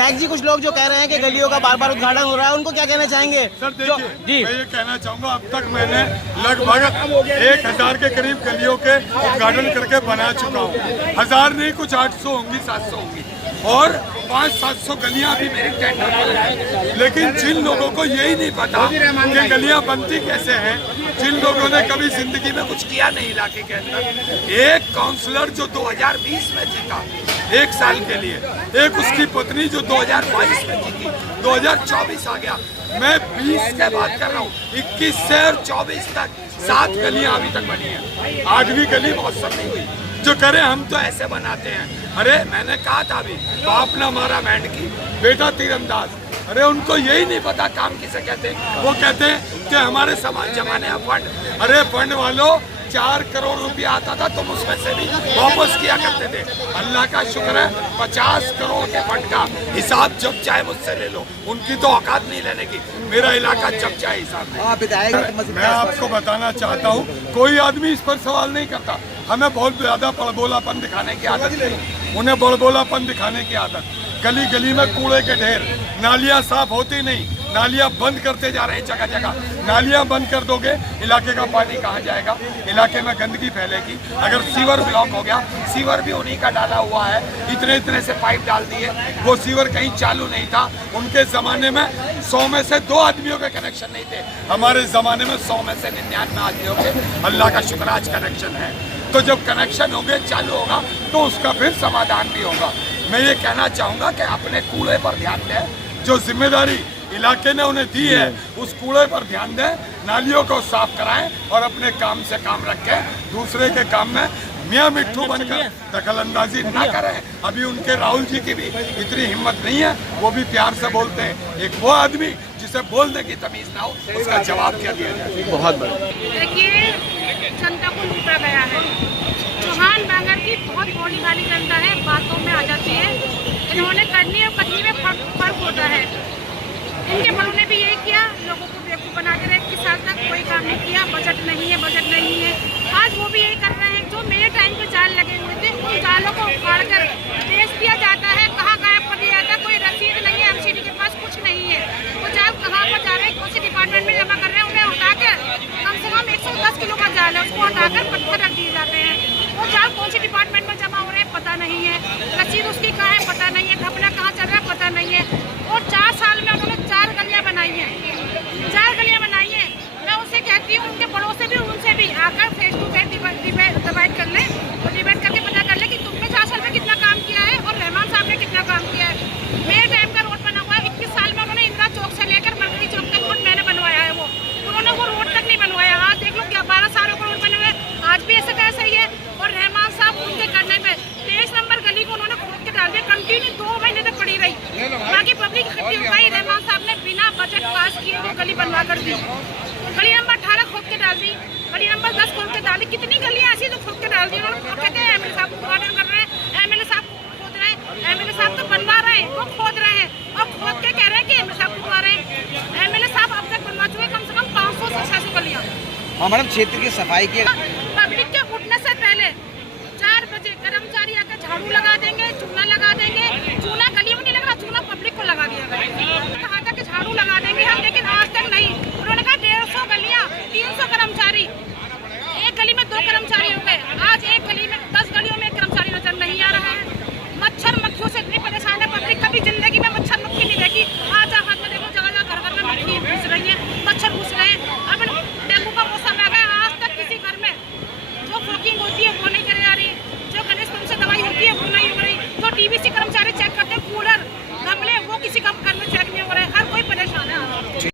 विधायक जी कुछ लोग जो कह रहे हैं कि गलियों का बार बार उद्घाटन हो रहा है, उनको क्या कहना चाहेंगे? सर देखिए, जी मैं ये कहना चाहूँगा, अब तक मैंने लगभग 1000 के करीब गलियों के उद्घाटन करके बना चुका हूँ। 1000 नहीं, कुछ 800 होंगी, 700 होंगी, और 500-700 गलियां भी मेरी टेंडर पर हैं। लेकिन जिन लोगों को यही नहीं पता कि गलियां बनती कैसे हैं, जिन लोगों ने कभी जिंदगी में कुछ किया नहीं इलाके के अंदर, एक काउंसलर जो 2020 में जीता 1 साल के लिए, एक उसकी पत्नी जो 2022 में जीती, 2024 आ गया, मैं 20 के बात कर रहा हूँ, 21 से और 24 तक 7 गलियां अभी तक बनी है। 8वीं गली मौसम नहीं हुई। जो करें हम तो ऐसे बनाते हैं। अरे मैंने कहा था अभी, बाप ना मारा मेंढकी, बेटा तीरंदाज। अरे उनको यही नहीं पता काम किसे कहते हैं। वो कहते हैं कि हमारे समाज जमाने में फंड, अरे फंड वालों 4 करोड़ रुपया आता था, तुम उसमें से भी वापस किया करते थे। अल्लाह का शुक्र है 50 करोड़ के फंड का हिसाब जब चाहे मुझसे ले लो, उनकी तो औकात नहीं लेने की। मेरा इलाका जब चाहे हिसाब। मैं आपको बताना चाहता हूँ, कोई आदमी इस पर सवाल नहीं करता। हमें बहुत ज्यादा बड़बोलापन दिखाने की आदत नहीं, उन्हें बड़बोलापन दिखाने की आदत। गली गली में कूड़े के ढेर, नालियाँ साफ होती नहीं, नालियाँ बंद करते जा रहे हैं जगह जगह। नालियाँ बंद कर दोगे, इलाके का पानी कहाँ जाएगा? इलाके में गंदगी फैलेगी। अगर सीवर ब्लॉक हो गया, सीवर भी उन्हीं का डाला हुआ है, इतने से पाइप डाल दिए, वो सीवर कहीं चालू नहीं था। उनके ज़माने में 100 में से 2 आदमियों के कनेक्शन नहीं थे, हमारे ज़माने में 100 में से 99 आदमियों के अल्लाह का शुक्र आज कनेक्शन है। तो जब कनेक्शन होंगे, चालू होगा, तो उसका फिर समाधान भी होगा। मैं ये कहना चाहूँगा कि अपने कूड़े पर ध्यान दें, जो जिम्मेदारी इलाके ने उन्हें दी है उस कूड़े पर ध्यान दें, नालियों को साफ कराएं और अपने काम से काम रखें। दूसरे के काम में मियाँ मिट्ठू बनकर दखलंदाजी ना करें। अभी उनके राहुल जी की भी इतनी हिम्मत नहीं है, वो भी प्यार से बोलते हैं। एक वो आदमी जिसे बोलने की तमीज ना हो, उसका जवाब क्या दिया जाए? बहुत बड़ा। देखिए, जनता को लूटा गया है। चौहान बांगर की बहुत भोली भाली जनता है, बातों में आ जाती है। इन्होंने करनी और करनी में फर्क होता है। इनके बड़ों ने भी यही किया, लोगों को बेवकूफ़ बना के रहे। 21 साल तक कोई काम नहीं किया, बजट नहीं है, बजट नहीं है। आज वो भी यही कर रहे हैं। जो मेरे टाइम पे जाल लगे हुए थे, उन जालों को उखाड़ कर बेच दिया जाता है। कहाँ गायब कर दिया जाता है? कोई रसीद नहीं है, MCD के पास कुछ नहीं है। वो जाल कहाँ पर जा रहे हैं, कौन से डिपार्टमेंट में जमा कर रहे हैं? उन्हें उठाकर कम से कम 110 किलो का जाल है, उसको हटाकर पत्थर रख दिए जाते हैं। वो जाल कौन से डिपार्टमेंट में जमा हो रहे हैं पता नहीं है, रसीद उसकी कहाँ है पता नहीं है, घपला कहाँ चल रहा है पता नहीं है। और 4 साल में उन्होंने 4 गलियाँ बनाई हैं, 4 गलियाँ बनाई हैं। मैं उनसे कहती हूँ, उनके बड़ों से भी उनसे भी आकर फेस टू फेस डिवाइड कर लें, और डिवाइड करके पता कर लें कि तुमने 4 साल में कितना काम किया है और रहमान साहब ने कितना काम किया है। मेरे टाइम का रोड बना हुआ है, 21 साल में उन्होंने इंदिरा चौक से लेकर मरकरी चौक तक रोड मैंने बनवाया है। वो उन्होंने वो रोड तक नहीं बनवाया। आज देख लो क्या 12 सालों का रोड बने हुए, आज भी ऐसा कैसा ही है। और रहमान साहब उनके करने पे 23 नंबर गली को उन्होंने खोद के डाल दिया, कंटिन्यू 2 महीने तक पड़ी रही। बाकी पब्लिक इकट्ठी हो पाई, रहमान साहब ने बिना बजट पास किए वो गली बनवा कर दी। गली नंबर 18 खोद के डाल दी, गली नंबर 10 खोद के डाल दी। कितनी गलियाँ ऐसी जो खोद के डाल दी। उन्होंने कहते हैं MLA साहब उद्घाटन कर रहे हैं, MLA साहब खोद रहे हैं। MLA साहब तो बनवा रहे हैं, वो खोद रहे हैं और खोद के कह रहे हैं कि MLA साहब खुदवा रहे हैं। MLA साहब अब तक बनवा चुके कम से कम 500 से 600 गलियाँ। हाँ मैडम, क्षेत्र की सफाई की पब्लिक के उठने से पहले 4 बजे कर्मचारी आकर झाड़ू लगा देंगे, चूना लगा देंगे। चूना गलियों में नहीं लग रहा, चूना पब्लिक को लगा दिया गया। कहा था कि झाड़ू लगा देंगे हम, लेकिन आज तक नहीं। उन्होंने कहा 150 गलियाँ, 300 कर्मचारी, एक गली में 2 कर्मचारी हो गए। आज एक गली में 10 गलियों में कर्मचारी नजर नहीं आ रहा है। मच्छर मक्खियों से इतनी परेशान है पब्लिक, कभी जिंदगी में मच्छर मक्खी नहीं देखी। आज हाथ में देखो, जगह जगह घर घर में मक्खी घुस रही है, मच्छर घुस रहे हैं। अब डेंगू का मौसम आ गया, आज तक किसी घर में जो फोकिंग होती है वो नहीं करे जा रही, जो गणेश पंप से दवाई होती है वो नहीं हो रही, जो DVC कर्मचारी चेक करते हैं कूलर गमले, वो किसी का घर में